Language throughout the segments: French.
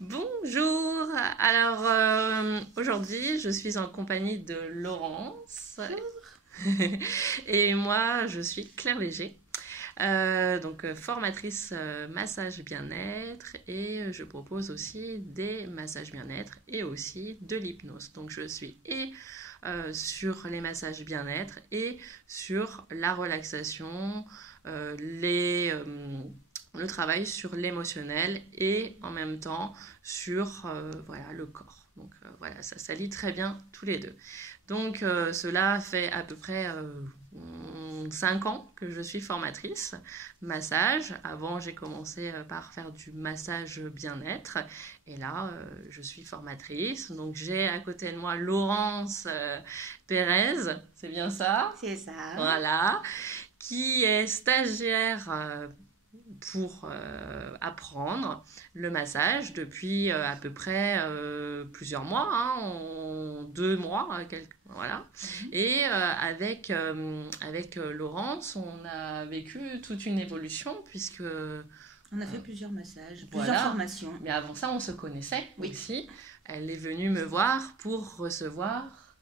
Bonjour, alors aujourd'hui je suis en compagnie de Laurence. Et moi je suis Claire Léger, formatrice massage bien-être, et je propose aussi des massages bien-être et aussi de l'hypnose. Donc je suis sur les massages bien-être et sur la relaxation, le travail sur l'émotionnel et en même temps sur le corps. Donc voilà, ça s'allie très bien tous les deux. Donc cela fait à peu près 5 ans que je suis formatrice massage. Avant, j'ai commencé par faire du massage bien-être. Et là, je suis formatrice. Donc j'ai à côté de moi Laurence Pérez, c'est bien ça? C'est ça. Voilà, qui est stagiaire pour apprendre le massage depuis à peu près plusieurs mois, hein, 2 mois, voilà. Et avec Laurence, on a vécu toute une évolution puisque on a fait plusieurs massages, voilà, plusieurs formations. Mais avant ça, on se connaissait aussi. Elle est venue me voir pour recevoir.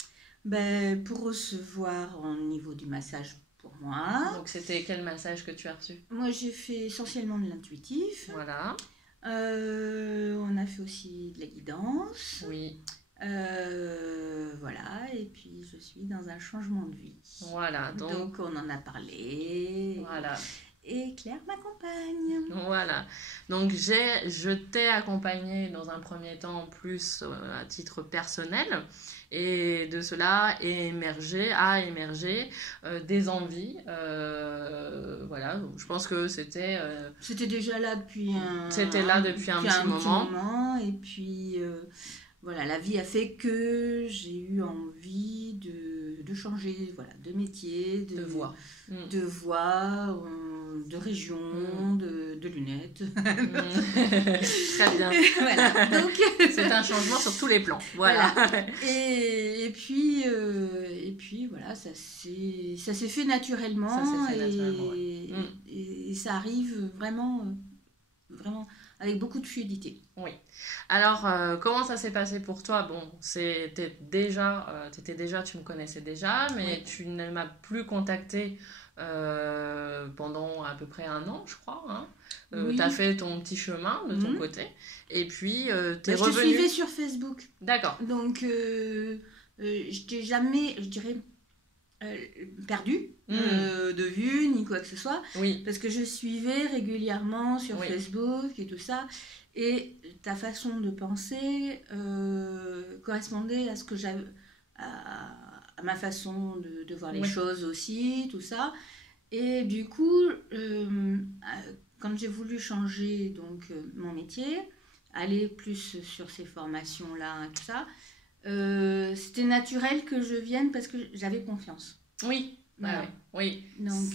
Pour recevoir au niveau du massage pour moi. Donc c'était quel massage que tu as reçu? Moi j'ai fait essentiellement de l'intuitif. Voilà. On a fait aussi de la guidance. Oui. Voilà, et puis je suis dans un changement de vie. Voilà. Donc on en a parlé. Voilà. Et Claire m'accompagne. Voilà. Donc je t'ai accompagnée dans un premier temps plus à titre personnel, et de cela a émergé des envies. Voilà. Donc, je pense que c'était déjà là depuis un petit moment. Et puis voilà, la vie a fait que j'ai eu envie de changer, voilà, de métier, de voix, de région, de lunettes. Très bien. Voilà. Donc c'est un changement sur tous les plans. Voilà. Et puis voilà, ça s'est fait naturellement. Et ça arrive vraiment avec beaucoup de fluidité. Oui. Alors, comment ça s'est passé pour toi? Bon, tu me connaissais déjà, mais tu ne m'as plus contacté pendant à peu près 1 an, je crois. Hein. Tu as fait ton petit chemin de ton côté. Et puis, tu es revenu. Je te suivais sur Facebook. D'accord. Donc, je t'ai jamais, je dirais, perdu de vue ni quoi que ce soit, parce que je suivais régulièrement sur Facebook et tout ça, et ta façon de penser correspondait à ce que j'avais, à ma façon de voir les choses aussi, tout ça. Et du coup quand j'ai voulu changer donc mon métier, aller plus sur ces formations là, tout ça, c'était naturel que je vienne parce que j'avais confiance. Oui. Voilà. Oui. Donc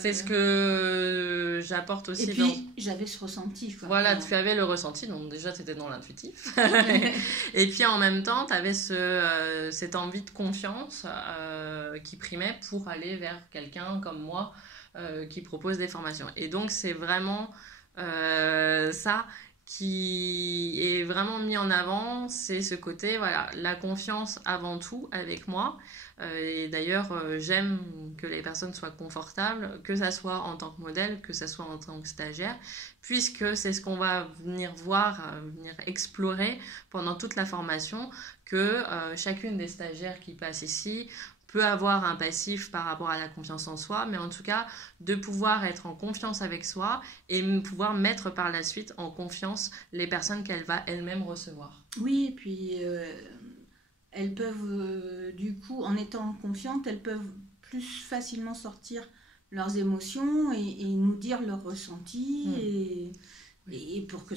c'est ce que j'apporte aussi. Et puis j'avais ce ressenti. Quoi. Voilà, tu avais le ressenti, donc déjà tu étais dans l'intuitif. Et puis en même temps, tu avais cette envie de confiance qui primait pour aller vers quelqu'un comme moi qui propose des formations. Et donc c'est vraiment ça qui est vraiment mis en avant, c'est ce côté, voilà, la confiance avant tout avec moi. Et d'ailleurs, j'aime que les personnes soient confortables, que ça soit en tant que modèle, que ça soit en tant que stagiaire, puisque c'est ce qu'on va venir voir, venir explorer pendant toute la formation, que chacune des stagiaires qui passent ici peut avoir un passif par rapport à la confiance en soi, mais en tout cas de pouvoir être en confiance avec soi et pouvoir mettre par la suite en confiance les personnes qu'elle va elle-même recevoir. Oui, et puis elles peuvent, du coup, en étant confiantes, elles peuvent plus facilement sortir leurs émotions et nous dire leurs ressentis, et pour que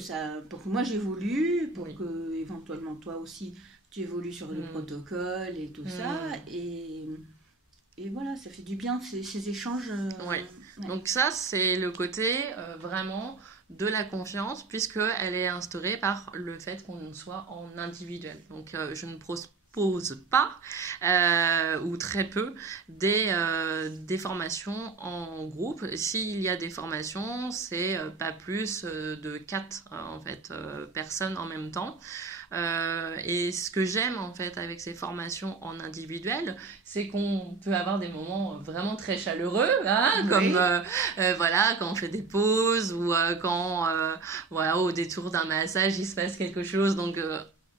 moi j'évolue, pour que éventuellement toi aussi tu évolues sur le protocole et tout ça, et voilà, ça fait du bien ces échanges. Donc ça, c'est le côté vraiment de la confiance, puisqu'elle est instaurée par le fait qu'on soit en individuel. Donc je ne propose pas, ou très peu, des formations en groupe. S'il y a des formations, c'est pas plus de 4 en fait, personnes en même temps. Et ce que j'aime en fait avec ces formations en individuel, c'est qu'on peut avoir des moments vraiment très chaleureux, hein, oui. Comme voilà, quand on fait des pauses ou quand voilà, au détour d'un massage il se passe quelque chose, donc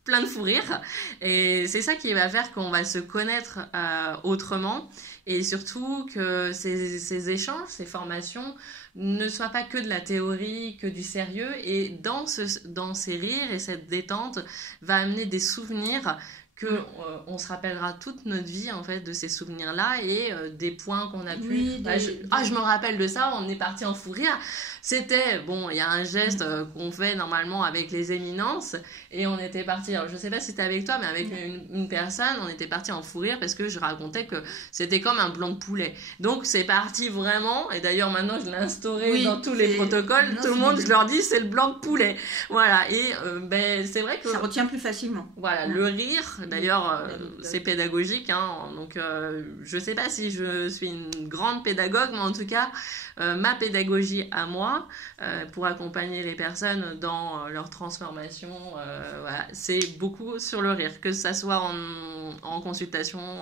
plein de fou rire. Et c'est ça qui va faire qu'on va se connaître autrement, et surtout que ces échanges, ces formations ne soient pas que de la théorie, que du sérieux, et dans ces rires et cette détente va amener des souvenirs que on se rappellera toute notre vie en fait de ces souvenirs là, et des points qu'on a pu je me rappelle de ça, on est parti en fou rire. C'était bon, il y a un geste qu'on fait normalement avec les éminences, et on était parti, alors je sais pas si c'était avec toi, mais avec une personne, on était parti en fou rire parce que je racontais que c'était comme un blanc de poulet. Donc c'est parti vraiment, et d'ailleurs maintenant je l'ai instauré dans tous les protocoles, tout le monde je leur dis c'est le blanc de poulet, voilà. Et c'est vrai que ça retient plus facilement, voilà, le rire. D'ailleurs, c'est pédagogique, hein, donc je sais pas si je suis une grande pédagogue, mais en tout cas, ma pédagogie à moi, pour accompagner les personnes dans leur transformation, voilà, c'est beaucoup sur le rire, que ça soit en consultation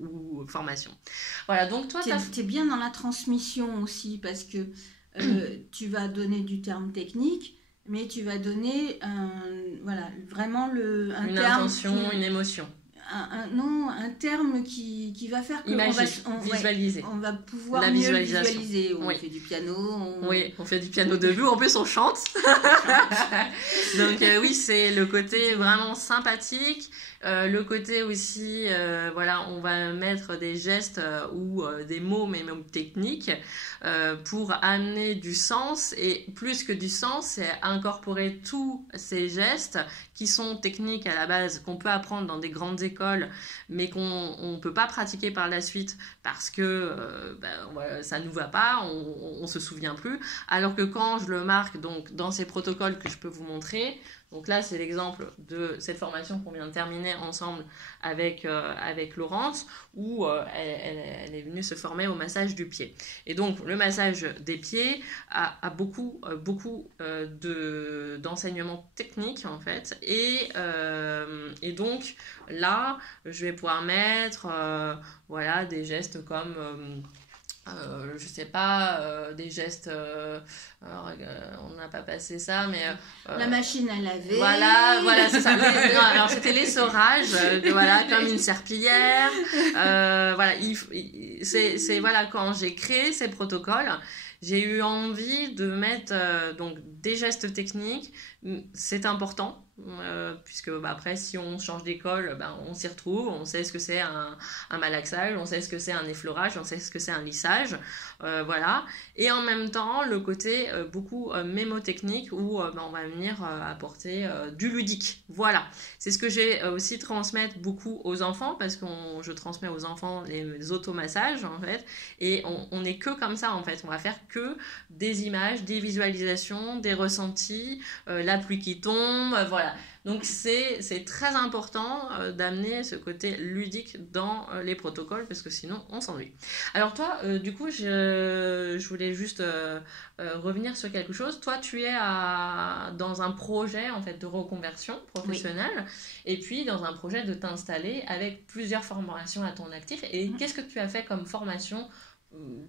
ou formation. Voilà, donc toi, t'es bien dans la transmission aussi, parce que tu vas donner du terme technique, mais tu vas donner vraiment une intention, une émotion. Un terme qui va faire que on va pouvoir la mieux visualiser. On fait du piano. On fait du piano debout, en plus on chante. Donc oui, c'est le côté vraiment sympathique. Le côté aussi, voilà, on va mettre des gestes ou des mots, mais même techniques, pour amener du sens, et plus que du sens, c'est incorporer tous ces gestes qui sont techniques à la base, qu'on peut apprendre dans des grandes écoles, mais qu'on ne peut pas pratiquer par la suite parce que ça ne nous va pas, on ne se souvient plus. Alors que quand je le marque donc, dans ces protocoles que je peux vous montrer, donc là c'est l'exemple de cette formation qu'on vient de terminer ensemble avec Laurence, où elle est venue se former au massage du pied. Et donc le massage des pieds a beaucoup d'enseignements techniques en fait, et donc là je vais pouvoir mettre voilà, des gestes comme je sais pas, des gestes, on n'a pas passé ça, mais la machine à laver, voilà c'est ça. Alors c'était l'essorage, voilà, comme une serpillière, voilà, c'est voilà, quand j'ai créé ces protocoles, j'ai eu envie de mettre donc des gestes techniques. C'est important, puisque après si on change d'école, on s'y retrouve, on sait ce que c'est un malaxage, on sait ce que c'est un effleurage, on sait ce que c'est un lissage, voilà. Et en même temps le côté beaucoup mémotechnique, où on va venir apporter du ludique, voilà. C'est ce que j'ai aussi transmettre beaucoup aux enfants, parce que je transmets aux enfants les automassages en fait, et on n'est que comme ça en fait, on va faire que des images, des visualisations, des ressentis, la pluie qui tombe, voilà. Donc c'est très important d'amener ce côté ludique dans les protocoles, parce que sinon on s'ennuie. Alors toi, du coup, je voulais juste revenir sur quelque chose. Toi, tu es dans un projet en fait de reconversion professionnelle, et puis dans un projet de t'installer avec plusieurs formations à ton actif. Et qu'est-ce que tu as fait comme formation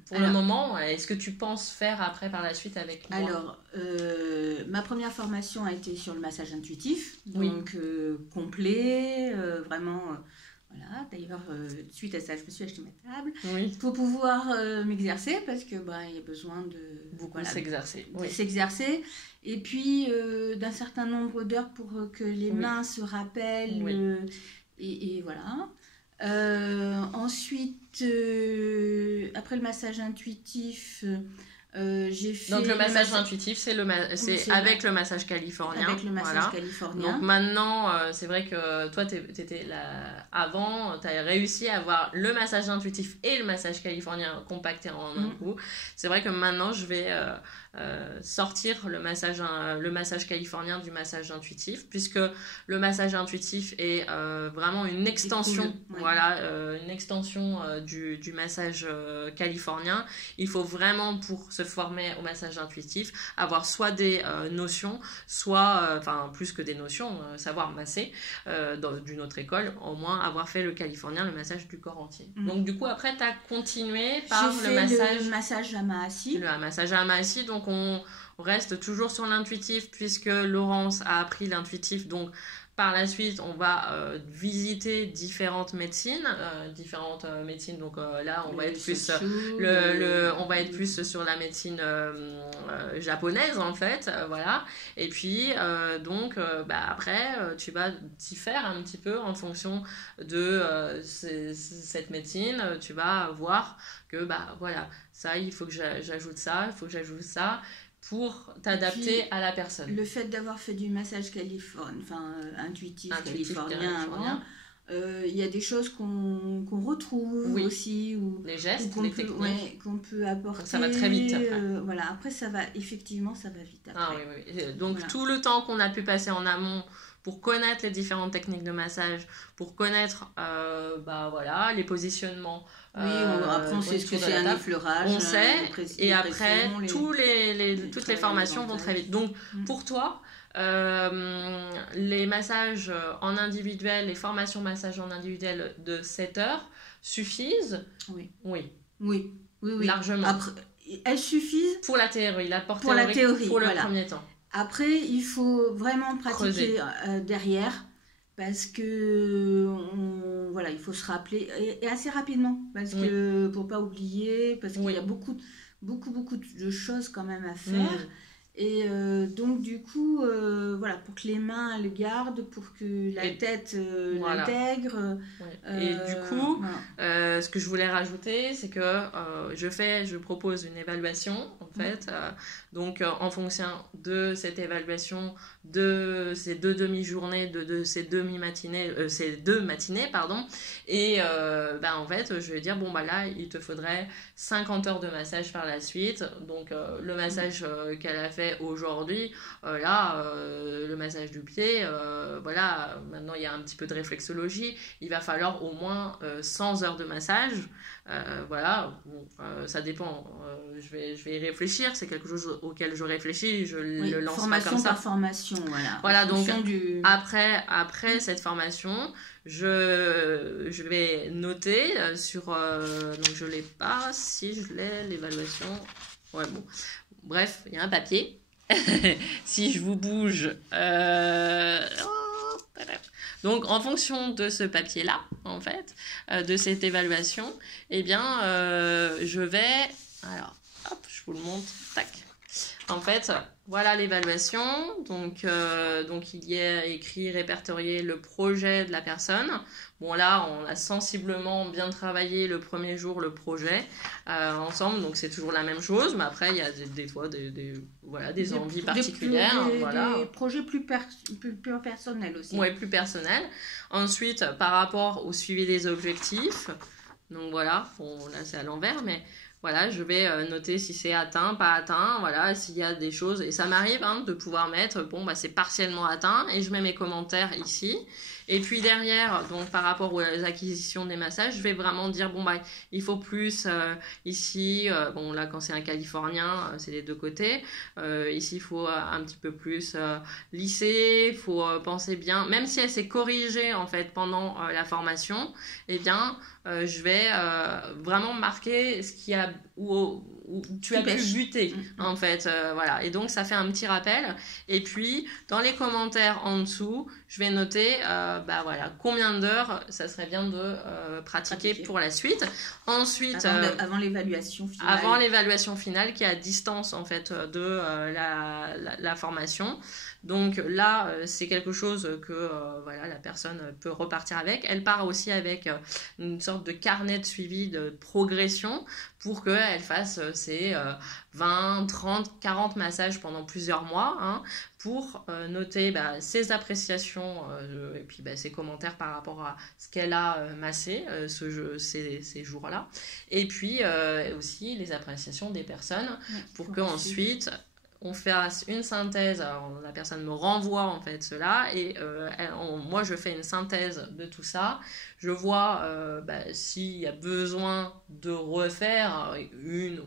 pour le moment? Est-ce que tu penses faire après par la suite avec moi? Alors, ma première formation a été sur le massage intuitif, donc complet, vraiment. Voilà, d'ailleurs, suite à ça, je me suis acheté ma table pour pouvoir m'exercer, parce que il y a besoin de s'exercer, et puis d'un certain nombre d'heures pour que les mains se rappellent, et voilà. Ensuite, après le massage intuitif, J'ai fait donc le massage intuitif, c'est avec le massage californien. Avec le massage californien. Donc maintenant, c'est vrai que toi, avant, tu as réussi à avoir le massage intuitif et le massage californien compactés en un coup. C'est vrai que maintenant, je vais sortir le massage californien du massage intuitif, puisque le massage intuitif est vraiment une extension, une extension du massage californien. Il faut vraiment, pour se former au massage intuitif, avoir soit des notions, soit, plus que des notions, savoir masser d'une autre école, au moins avoir fait le californien, le massage du corps entier. Donc du coup, après, tu as continué par le massage Hamaasi. Le massage Hamaasi, donc on reste toujours sur l'intuitif, puisque Laurence a appris l'intuitif, donc par la suite, on va visiter différentes médecines. Donc là, on va être plus on va être plus sur la médecine japonaise en fait, voilà. Et puis après, tu vas t'y faire un petit peu en fonction de cette médecine. Tu vas voir que ça, il faut que j'ajoute ça, il faut que j'ajoute ça, pour t'adapter à la personne. Le fait d'avoir fait du massage intuitif californien avant, il y a des choses qu'on retrouve aussi, ou les gestes, les techniques qu'on peut apporter. Ça va très vite après. Après ça va vite après. Oui. Donc tout le temps qu'on a pu passer en amont pour connaître les différentes techniques de massage, pour connaître les positionnements. Après on sait ce que c'est un effleurage. On sait, et après toutes les formations vont très vite. Donc pour toi, les massages en individuel, les formations massage en individuel de 7 heures suffisent? Oui. Largement. Après, elles suffisent pour la théorie, pour le premier temps. Après, il faut vraiment pratiquer derrière, parce que il faut se rappeler, et assez rapidement, parce que pour pas oublier, parce qu'il y a beaucoup de choses quand même à faire. Et donc du coup, pour que les mains le gardent, pour que la tête l'intègre. Et du coup, ce que je voulais rajouter, c'est que je propose une évaluation en fait. Donc en fonction de cette évaluation, de ces 2 demi-journées, de ces 2 matinées, et en fait, je vais dire là, il te faudrait 50 heures de massage par la suite. Donc le massage qu'elle a fait aujourd'hui, le massage du pied, maintenant il y a un petit peu de réflexologie, il va falloir au moins 100 heures de massage. Ça dépend, je vais y réfléchir, c'est quelque chose auquel je réfléchis, je le lance pas comme ça. Formation donc après cette formation, je vais noter sur donc je l'ai pas, si je l'ai, l'évaluation, bref, il y a un papier. Si je vous bouge, donc en fonction de ce papier là, en fait, de cette évaluation, je vais, alors hop, je vous le montre, tac. En fait, voilà l'évaluation. Donc il y a écrit, répertorié le projet de la personne. Bon, là, on a sensiblement bien travaillé le premier jour le projet ensemble. Donc c'est toujours la même chose. Mais après, il y a des fois des envies particulières. Des projets plus personnels aussi. Oui, plus personnels. Ensuite, par rapport au suivi des objectifs. Donc là, c'est à l'envers, mais... je vais noter si c'est atteint, pas atteint, s'il y a des choses. Et ça m'arrive de pouvoir mettre, c'est partiellement atteint, et je mets mes commentaires ici. Et puis derrière, donc par rapport aux acquisitions des massages, je vais vraiment dire, il faut plus ici, là quand c'est un californien, c'est les deux côtés. Ici, il faut un petit peu plus lisser, il faut penser bien. Même si elle s'est corrigée en fait pendant la formation, je vais vraiment marquer ce qu'il y a où tu as pu buter en fait, et donc ça fait un petit rappel. Et puis dans les commentaires en dessous, je vais noter combien d'heures ça serait bien de pratiquer pour la suite. Ensuite, avant l'évaluation finale qui est à distance en fait de la formation. Donc là, c'est quelque chose que la personne peut repartir avec. Elle part aussi avec une sorte de carnet de suivi de progression pour qu'elle fasse c'est 20, 30, 40 massages pendant plusieurs mois, hein, pour noter ses appréciations et puis ses commentaires par rapport à ce qu'elle a massé ces jours-là. Et puis aussi les appréciations des personnes pour qu'ensuite on fasse une synthèse. Alors, la personne me renvoie en fait cela et moi je fais une synthèse de tout ça. Je vois s'il y a besoin de refaire 1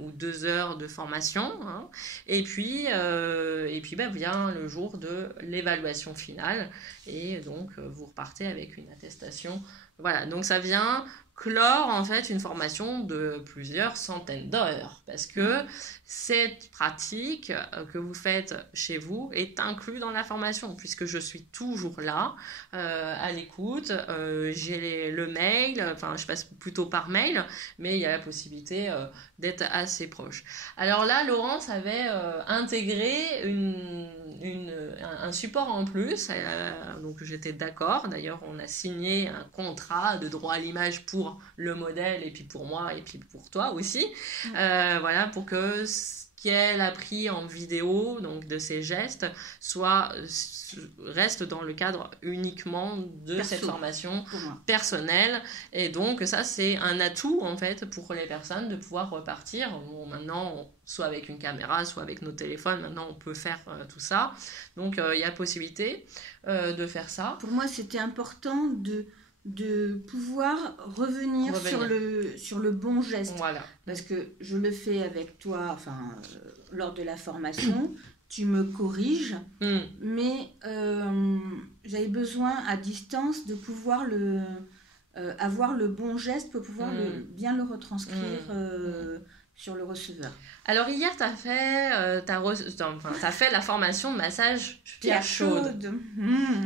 ou 2 heures de formation, hein. Et puis vient le jour de l'évaluation finale et donc vous repartez avec une attestation. Voilà, donc ça vient clore en fait une formation de plusieurs centaines d'heures parce que cette pratique que vous faites chez vous est inclue dans la formation puisque je suis toujours là à l'écoute, j'ai le mail, enfin je passe plutôt par mail, mais il y a la possibilité d'être assez proche. Alors là, Laurence avait intégré un support en plus, donc j'étais d'accord. D'ailleurs, on a signé un contrat de droit à l'image pour le modèle et puis pour moi et puis pour toi aussi, voilà, pour que ce qu'elle a pris en vidéo, donc de ses gestes, reste dans le cadre uniquement de cette formation personnelle. Et donc ça, c'est un atout en fait pour les personnes de pouvoir repartir. Bon, maintenant, soit avec une caméra, soit avec nos téléphones, maintenant on peut faire tout ça. Donc il y a possibilité de faire ça. Pour moi, c'était important de pouvoir revenir. Sur le bon geste. Voilà. Parce que je le fais avec toi, lors de la formation, tu me corriges, mais j'avais besoin à distance de pouvoir avoir le bon geste pour pouvoir bien le retranscrire sur le receveur. Alors hier, tu as fait la formation de massage pierre chaude.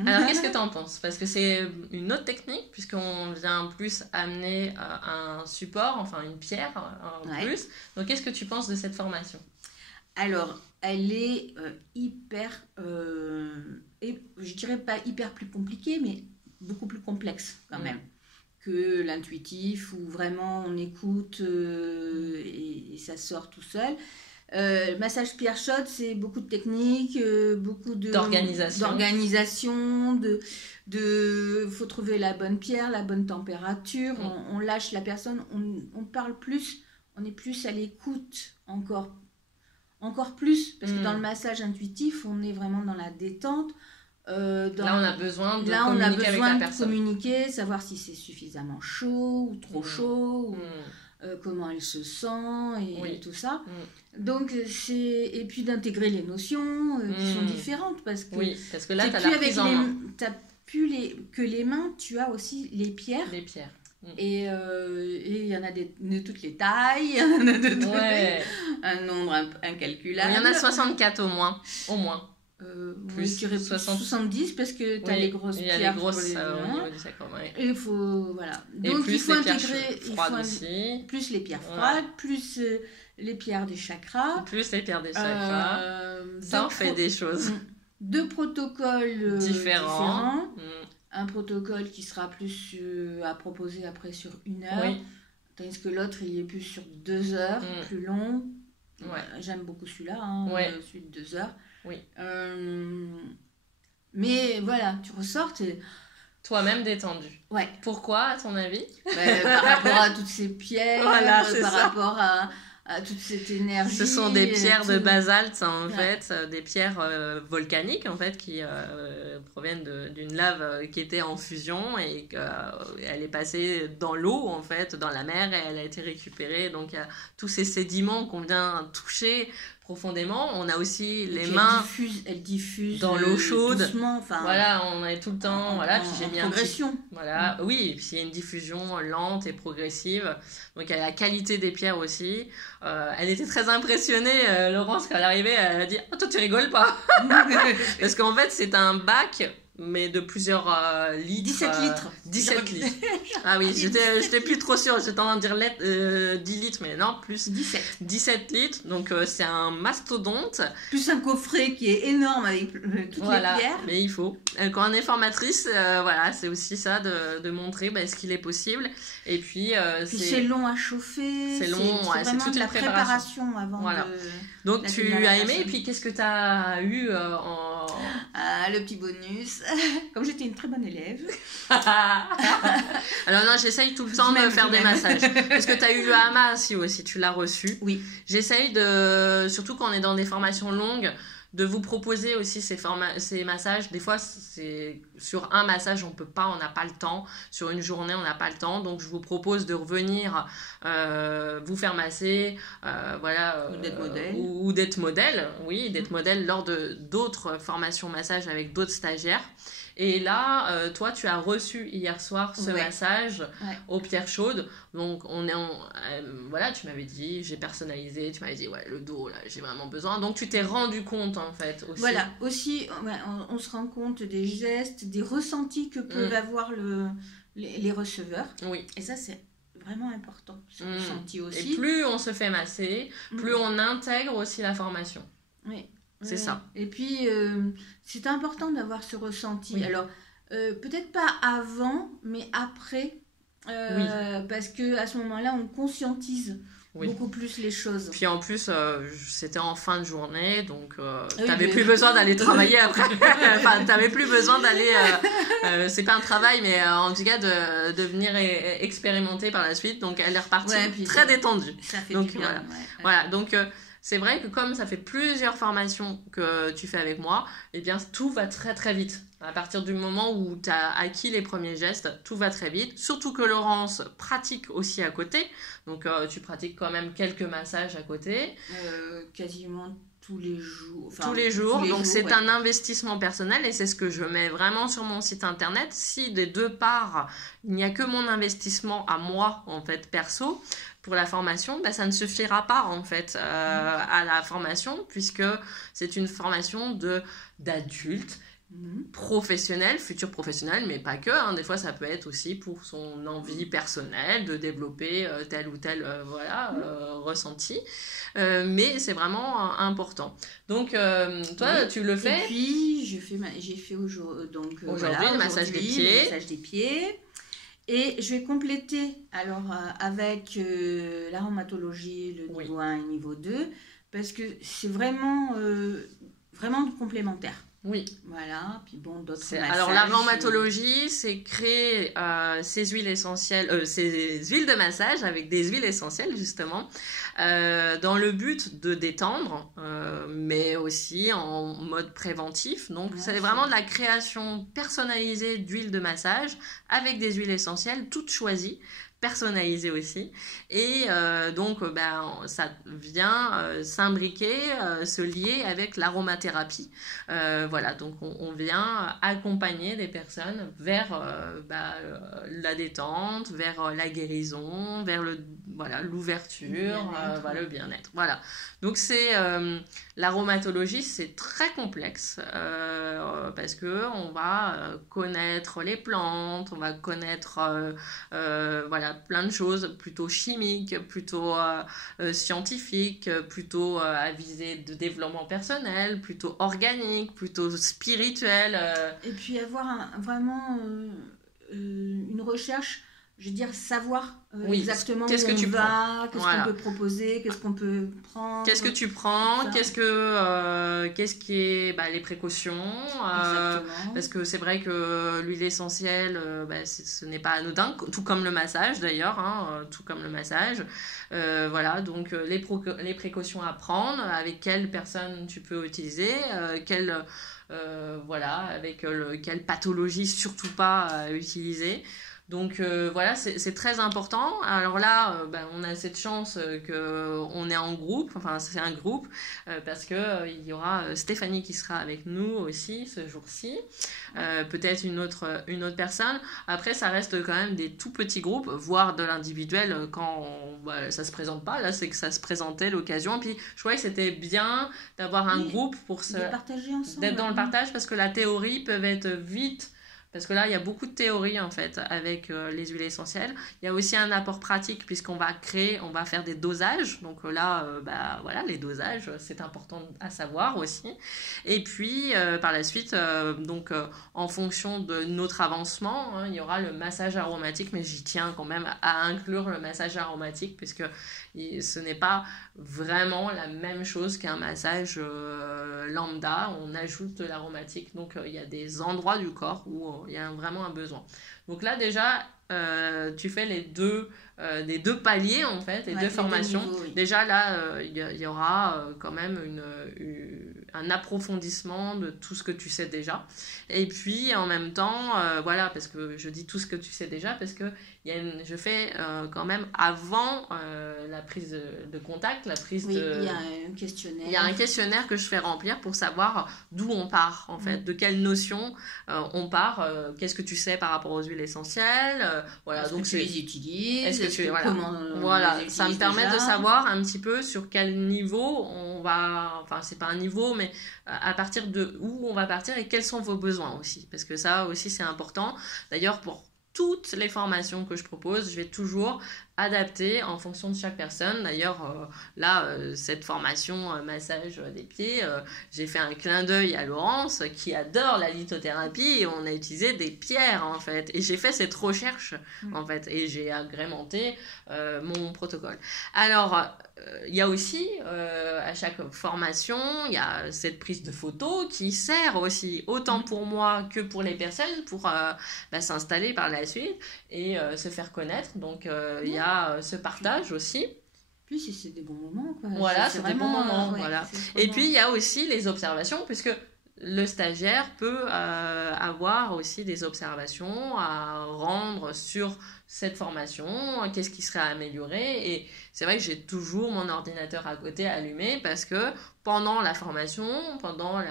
Alors qu'est-ce que tu en penses? Parce que c'est une autre technique, puisqu'on vient plus amener un support, enfin une pierre en plus. Donc qu'est-ce que tu penses de cette formation? Alors, elle est hyper, et je dirais pas hyper plus compliquée, mais beaucoup plus complexe quand même que l'intuitif, où vraiment on écoute et ça sort tout seul. Massage pierre chaude, c'est beaucoup de techniques, beaucoup d'organisation, faut trouver la bonne pierre, la bonne température, on lâche la personne, on parle plus, on est plus à l'écoute encore plus, parce que dans le massage intuitif, on est vraiment dans la détente. Là, on a besoin de communiquer avec la personne. Communiquer, savoir si c'est suffisamment chaud ou trop chaud, ou, comment elle se sent et tout ça. Donc, et puis d'intégrer les notions qui sont différentes, parce que là, tu as la prise en main. T'as plus que les mains, tu as aussi les pierres. Et il y en a de toutes les tailles, un nombre incalculable. Il y en a 64 au moins. Plus, je dirais 70 parce que tu as les grosses pierres. Il y a les grosses au niveau du sacrum. Et il faut, voilà. Donc il faut intégrer aussi. Plus les pierres froides, plus les pierres des chakras. Plus les pierres des chakras. Ça en fait des choses. 2 protocoles différents. Un protocole qui sera plus à proposer après sur 1 heure. Tandis que l'autre, il est plus sur 2 heures, plus long. J'aime beaucoup celui-là, celui de 2 heures. Mais voilà, tu ressors, toi-même détendu. Pourquoi, à ton avis? Par rapport à toutes ces pierres, rapport à toute cette énergie. Ce sont des pierres de basalte, en fait, des pierres volcaniques, en fait, qui proviennent d'une lave qui était en fusion et qu'elle est passée dans l'eau, en fait, dans la mer, et elle a été récupérée. Donc, il y a tous ces sédiments qu'on vient toucher profondément. On a aussi les mains. Elle diffuse dans l'eau chaude. Doucement, voilà, on est tout le temps. Puis j'ai mis progression. Oui, et puis il y a une diffusion lente et progressive. Donc il y a la qualité des pierres aussi. Elle était très impressionnée, Laurence, quand elle arrivait, elle a dit: toi tu rigoles pas. Parce qu'en fait, c'est un bac mais de plusieurs litres. 17 litres. 17 litres. Ah oui, j'étais plus trop sûre. J'étais en train de dire 10 litres, mais non, plus 17 litres. Donc, c'est un mastodonte. Plus un coffret qui est énorme avec toutes les pierres. Mais il faut. Quand on est formatrice, voilà, c'est aussi ça de montrer ce qu'il est possible. Et puis, c'est long à chauffer. C'est long, c'est toute la préparation avant. Voilà. Donc, tu as aimé. Et puis, qu'est-ce que tu as eu le petit bonus. Comme j'étais une très bonne élève. Alors non, j'essaye tout le temps de faire des massages. Parce que tu as eu le hama aussi, tu l'as reçu. Oui. J'essaye surtout quand on est dans des formations longues, de vous proposer aussi ces massages. Des fois, sur un massage, on n'a pas le temps. Sur une journée, on n'a pas le temps. Donc, je vous propose de revenir vous faire masser. Ou d'être modèle. Oui, d'être modèle lors d'autres formations massage avec d'autres stagiaires. Et là, toi, tu as reçu hier soir ce massage aux pierres chaudes. Donc, tu m'avais dit, j'ai personnalisé. Tu m'avais dit, le dos, là, j'ai vraiment besoin. Donc, tu t'es rendu compte, en fait, aussi. Voilà, aussi, on se rend compte des gestes, des ressentis que peuvent avoir les receveurs. Oui. Et ça, c'est vraiment important, ce ressenti aussi. Et plus on se fait masser, plus on intègre aussi la formation. Oui. C'est ça. Et puis, c'est important d'avoir ce ressenti. Oui. Alors, peut-être pas avant, mais après, parce qu'à ce moment-là, on conscientise beaucoup plus les choses. Puis en plus, c'était en fin de journée, donc tu n'avais plus besoin d'aller travailler après. Enfin, tu n'avais plus besoin d'aller... c'est pas un travail, mais en tout cas, de venir expérimenter par la suite. Donc, elle est repartie très détendue. Ça fait donc, du bien. Voilà, donc... c'est vrai que comme ça fait plusieurs formations que tu fais avec moi, eh bien tout va très très vite. À partir du moment où tu as acquis les premiers gestes, tout va très vite. Surtout que Laurence pratique aussi à côté. Donc tu pratiques quand même quelques massages à côté. Quasiment tous les jours. Tous les jours. Donc c'est un investissement personnel et c'est ce que je mets vraiment sur mon site internet. Si des deux parts, il n'y a que mon investissement à moi, en fait, perso, pour la formation, ça ne suffira pas en fait à la formation puisque c'est une formation d'adultes professionnels, futurs professionnels, mais pas que. Des fois, ça peut être aussi pour son envie personnelle de développer tel ou tel ressenti. Mais c'est vraiment important. Donc, toi, tu le fais. Et puis, j'ai fait aujourd'hui le massage des pieds. Le massage des pieds. Et je vais compléter alors avec l'aromatologie, le niveau 1 et niveau 2, parce que c'est vraiment complémentaire. Oui. Voilà, puis bon, d'autres massages. Alors, l'aromatologie, c'est créer ces huiles essentielles, ces huiles de massage avec des huiles essentielles, justement, dans le but de détendre, mais aussi en mode préventif. Donc, c'est vraiment de la création personnalisée d'huiles de massage avec des huiles essentielles, toutes choisies, personnalisé aussi et donc ça vient s'imbriquer, se lier avec l'aromathérapie. Voilà, donc on vient accompagner des personnes vers la détente, vers la guérison, vers l'ouverture, le bien-être. Voilà, donc c'est l'aromatologie, c'est très complexe parce que on va connaître les plantes, on va connaître plein de choses plutôt chimiques, plutôt scientifiques, plutôt à visée de développement personnel, plutôt organique, plutôt spirituel. Et puis avoir vraiment une recherche, je veux dire, savoir exactement qu'est-ce où que on tu va, qu'est-ce qu'on peut proposer, qu'est-ce qu'on peut prendre. Qu'est-ce que tu prends, qu'est-ce qui est les précautions, parce que c'est vrai que l'huile essentielle, ce n'est pas anodin, tout comme le massage d'ailleurs, tout comme le massage. Voilà, donc les précautions à prendre, avec quelle personne tu peux utiliser, avec quelle pathologie surtout pas utiliser. Donc voilà, c'est très important. Alors là, on a cette chance qu'on est en groupe, enfin c'est un groupe, parce que il y aura Stéphanie qui sera avec nous aussi ce jour-ci, peut-être une autre personne. Après, ça reste quand même des tout petits groupes, voire de l'individuel quand ça se présente pas. Là, c'est que ça se présentait l'occasion. Puis je trouvais que c'était bien d'avoir un groupe pour d'être dans le partage, parce que la théorie peut être vite. Parce que là, il y a beaucoup de théories en fait avec les huiles essentielles. Il y a aussi un apport pratique puisqu'on va faire des dosages. Donc là, voilà, les dosages, c'est important à savoir aussi. Et puis, par la suite, en fonction de notre avancement, il y aura le massage aromatique. Mais j'y tiens quand même à inclure le massage aromatique puisque ce n'est pas vraiment la même chose qu'un massage lambda. On ajoute de l'aromatique. Donc, il y a des endroits du corps où il y a vraiment un besoin. Donc là, déjà, tu fais les deux paliers, en fait, les deux formations. Niveaux, oui. Déjà, là, il y aura quand même un approfondissement de tout ce que tu sais déjà. Et puis, en même temps, voilà, parce que je dis tout ce que tu sais déjà, parce que je fais quand même avant la prise de contact, il y a un questionnaire. Il y a un questionnaire que je fais remplir pour savoir d'où on part, en fait, de quelle notion on part, qu'est-ce que tu sais par rapport aux huiles essentielles, voilà. Est-ce donc que tu les utilises, voilà, ça me permet de savoir un petit peu sur quel niveau on va, enfin c'est pas un niveau, mais à partir de où on va partir et quels sont vos besoins aussi, parce que ça aussi c'est important. D'ailleurs, pour toutes les formations que je propose, je vais toujours adapter en fonction de chaque personne. D'ailleurs, cette formation massage des pieds, j'ai fait un clin d'œil à Laurence qui adore la lithothérapie et on a utilisé des pierres en fait. Et j'ai fait cette recherche en fait et j'ai agrémenté mon protocole. Alors, il y a aussi à chaque formation, il y a cette prise de photo qui sert aussi autant pour moi que pour les personnes pour s'installer par la suite et se faire connaître. Donc il y a ce partage aussi. Puis c'est des bons moments, quoi. Voilà, c'est des bons moments. Voilà. Et puis il y a aussi les observations, puisque le stagiaire peut avoir aussi des observations à rendre sur cette formation, qu'est-ce qui serait amélioré. Et c'est vrai que j'ai toujours mon ordinateur à côté allumé parce que pendant la formation, pendant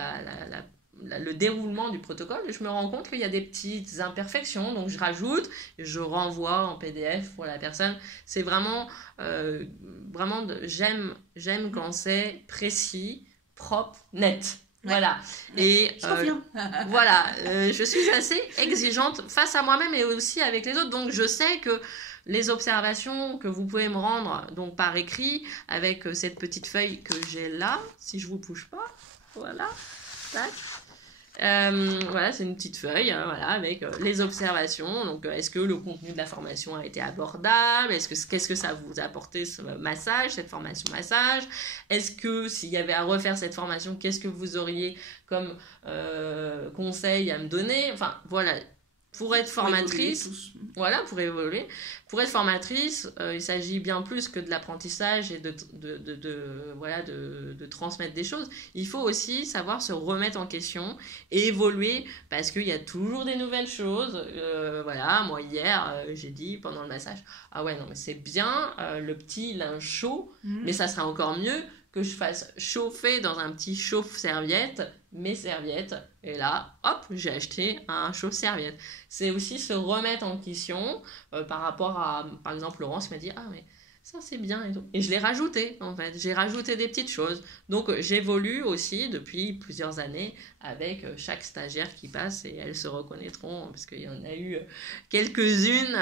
le déroulement du protocole, je me rends compte qu'il y a des petites imperfections, donc je rajoute, je renvoie en PDF pour la personne. C'est vraiment, j'aime quand c'est précis, propre, net. Voilà. Et voilà, je suis assez exigeante face à moi-même et aussi avec les autres. Donc je sais que les observations que vous pouvez me rendre donc par écrit avec cette petite feuille que j'ai là, si je vous bouge pas, voilà, tac. Voilà, c'est une petite feuille voilà, avec les observations. Donc, est-ce que le contenu de la formation a été abordable? Qu'est-ce que ça vous a apporté ce massage, cette formation massage? Est-ce que s'il y avait à refaire cette formation, qu'est-ce que vous auriez comme conseil à me donner? Enfin, voilà. Pour être formatrice, pour évoluer. Pour être formatrice, il s'agit bien plus que de l'apprentissage et de transmettre des choses. Il faut aussi savoir se remettre en question et évoluer parce qu'il y a toujours des nouvelles choses. Moi hier, j'ai dit pendant le massage, ah ouais, non mais c'est bien le petit linge chaud, mais ça sera encore mieux que je fasse chauffer dans un petit chauffe-serviette mes serviettes. Et là, hop, j'ai acheté un chauffe-serviette. C'est aussi se remettre en question par rapport à, par exemple, Laurence m'a dit, ah mais ça c'est bien et tout. Et je l'ai rajouté en fait, j'ai rajouté des petites choses. Donc j'évolue aussi depuis plusieurs années avec chaque stagiaire qui passe et elles se reconnaîtront parce qu'il y en a eu quelques-unes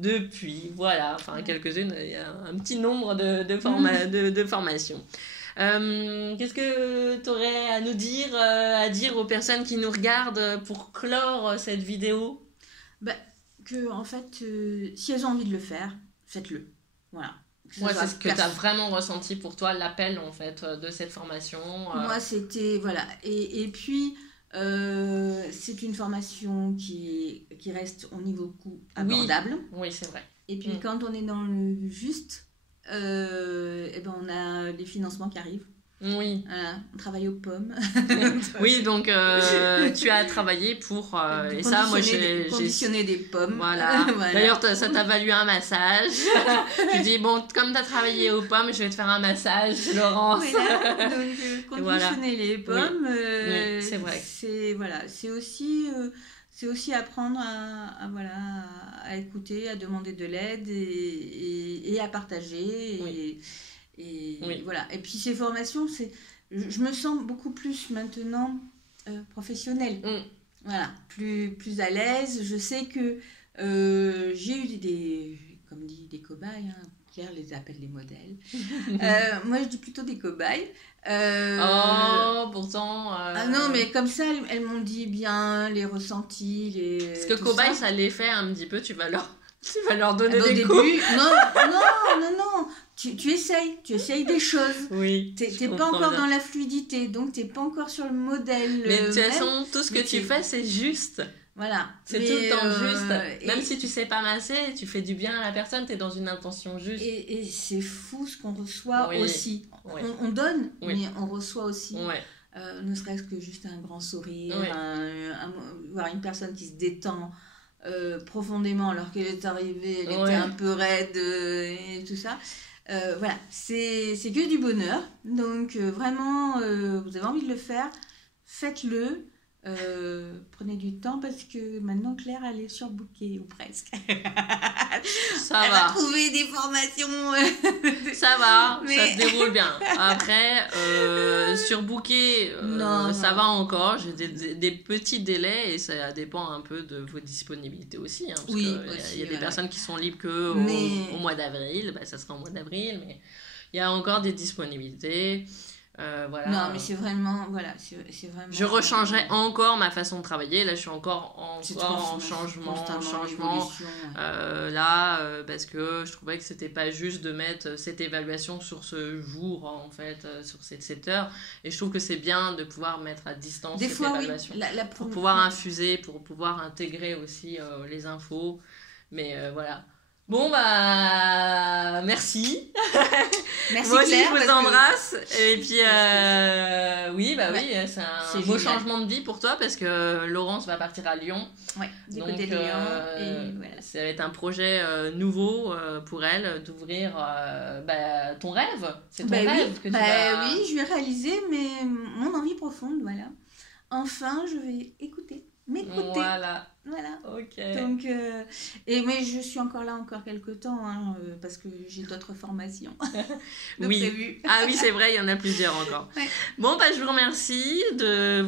depuis. Voilà, enfin quelques-unes, il y a un petit nombre de formations. Qu'est-ce que tu aurais à nous dire, à dire aux personnes qui nous regardent pour clore cette vidéo? Que en fait, si elles ont envie de le faire, faites-le. Voilà. C'est ce que tu as vraiment ressenti pour toi, l'appel en fait de cette formation. Moi, c'était voilà. Et puis c'est une formation qui reste au niveau coût abordable. Oui, c'est vrai. Et puis quand on est dans le juste, on a les financements qui arrivent. Oui. Voilà, on travaille aux pommes. Oui, donc tu as travaillé pour et ça, moi j'ai conditionner des pommes. Voilà. D'ailleurs, ça t'a valu un massage. Tu dis bon, comme tu as travaillé aux pommes, je vais te faire un massage, Laurence. Voilà. Donc conditionner les pommes, oui, c'est vrai. C'est aussi apprendre à écouter, à demander de l'aide et à partager. Oui. Et voilà. Et puis ces formations, je me sens beaucoup plus maintenant professionnelle. Voilà, plus à l'aise. Je sais que j'ai eu comme dit, des cobayes. Hein. Claire les appelle les modèles. Moi, je dis plutôt des cobayes. Pourtant... Ah non, mais comme ça, elles m'ont dit bien les ressentis, Parce que cobaye, ça les fait un petit peu, tu vas leur donner des coups. Non. Tu essayes des choses. Oui. T'es pas encore dans la fluidité, donc t'es pas encore sur le modèle. Mais de toute façon, tout ce que tu fais, c'est juste. Voilà. C'est tout le temps juste. Même si tu sais pas masser, tu fais du bien à la personne, t'es dans une intention juste. Et c'est fou ce qu'on reçoit aussi. Oui. On donne, mais on reçoit aussi. Ouais. Ne serait-ce que juste un grand sourire, voir une personne qui se détend profondément alors qu'elle est arrivée, elle était un peu raide et tout ça. Voilà, c'est que du bonheur. Donc vraiment, vous avez envie de le faire, faites-le. Prenez du temps parce que maintenant Claire elle est surbookée ou presque. Ça elle va. a trouvé des formations. Ça va, ça se déroule bien. Après, surbookée, ça va encore. J'ai des petits délais et ça dépend un peu de vos disponibilités aussi. Hein, parce il y a des personnes qui sont libres qu'au mois d'avril. Bah, ça sera au mois d'avril, mais il y a encore des disponibilités. Voilà. Non, mais c'est vraiment, c'est vraiment. Je rechangerai encore ma façon de travailler. Là, je suis encore en changement. Parce que je trouvais que c'était pas juste de mettre cette évaluation sur ce jour, en fait, sur cette 7 heures. Et je trouve que c'est bien de pouvoir mettre à distance cette évaluation. Pour pouvoir infuser, pour pouvoir intégrer aussi les infos. Mais voilà. Bon, bah, merci. Merci moi aussi, Claire, je vous embrasse. Et puis, oui, c'est un beau changement de vie pour toi parce que Laurence va partir à Lyon. Ouais, du côté de Lyon. Et voilà. Ça va être un projet nouveau pour elle d'ouvrir ton rêve. C'est ton rêve que tu vas... Oui, je vais réaliser mon envie profonde, voilà. Enfin, je vais m'écouter. Voilà. Ok. Donc, mais je suis encore là quelques temps parce que j'ai d'autres formations prévues. Ah oui, c'est vrai, il y en a plusieurs encore. Ouais. Bon, je vous remercie de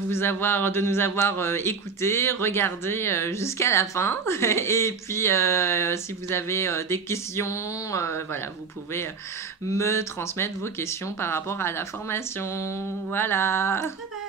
nous avoir écoutés, regardés jusqu'à la fin. Et puis, si vous avez des questions, vous pouvez me transmettre vos questions par rapport à la formation. Voilà. Bye bye.